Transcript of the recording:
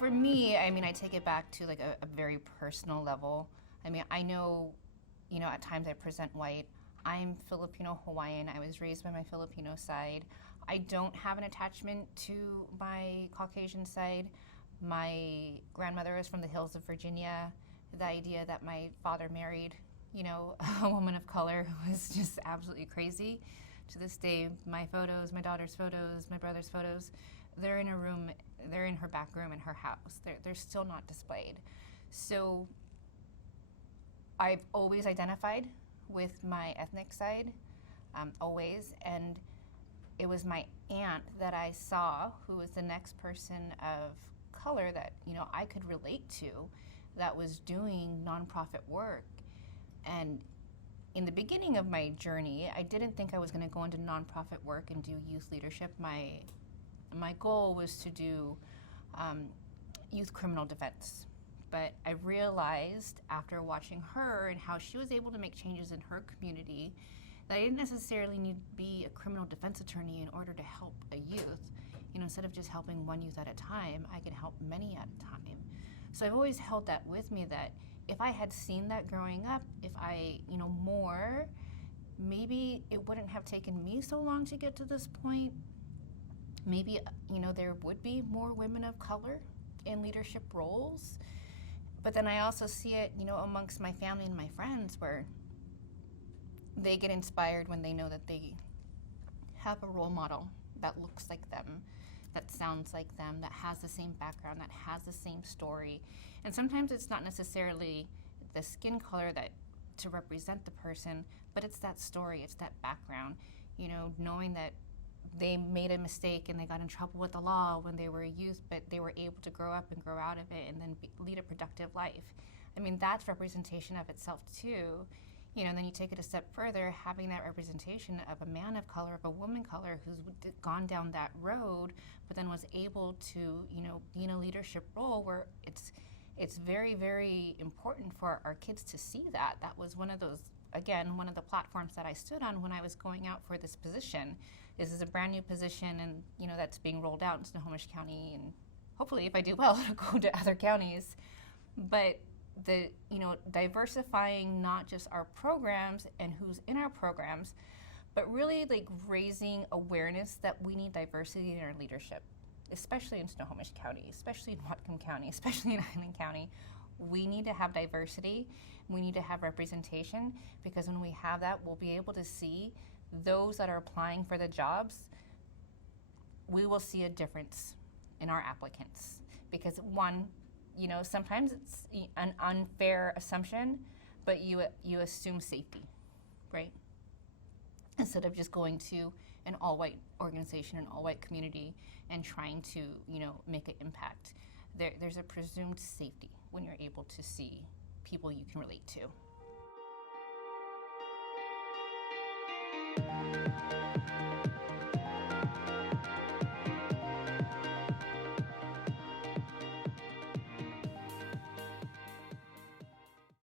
For me, I mean, I take it back to like a very personal level. I mean, I know, at times I present white. I'm Filipino Hawaiian. I was raised by my Filipino side. I don't have an attachment to my Caucasian side. My grandmother is from the hills of Virginia. The idea that my father married, a woman of color was just absolutely crazy. To this day, my photos, my daughter's photos, my brother's photos, they're in a room, they're in her back room in her house. They're still not displayed. So I've always identified with my ethnic side, always. And it was my aunt that I saw, who was the next person of color that, I could relate to, that was doing nonprofit work. And in the beginning of my journey, I didn't think I was going to go into nonprofit work and do youth leadership. My goal was to do youth criminal defense. But I realized after watching her and how she was able to make changes in her community that I didn't necessarily need to be a criminal defense attorney in order to help a youth. Instead of just helping one youth at a time, I can help many at a time. So I've always held that with me, that if I had seen that growing up, if I, more, maybe it wouldn't have taken me so long to get to this point. Maybe, there would be more women of color in leadership roles. But then I also see it, amongst my family and my friends, where they get inspired when they know that they have a role model that looks like them, that sounds like them, that has the same background, that has the same story. And sometimes it's not necessarily the skin color that to represent the person, but it's that story, it's that background, knowing that they made a mistake and they got in trouble with the law when they were a youth, but they were able to grow up and grow out of it and then lead a productive life. I mean, that's representation of itself too. Then you take it a step further, having that representation of a man of color, of a woman of color who's gone down that road, but then was able to, be in a leadership role where it's very, very important for our kids to see that. That was one of the platforms that I stood on when I was going out for this position. This is a brand new position, and that's being rolled out in Snohomish County, and hopefully if I do well, it'll go to other counties. But the diversifying not just our programs and who's in our programs, but really like raising awareness that we need diversity in our leadership, especially in Snohomish County, especially in Whatcom County, especially in Island County. We need to have diversity. We need to have representation, because when we have that, we'll be able to see those that are applying for the jobs. We will see a difference in our applicants, because one, sometimes it's an unfair assumption, but you assume safety, right? Instead of just going to an all-white organization, an all-white community, and trying to, make an impact. There's a presumed safety when you're able to see people you can relate to.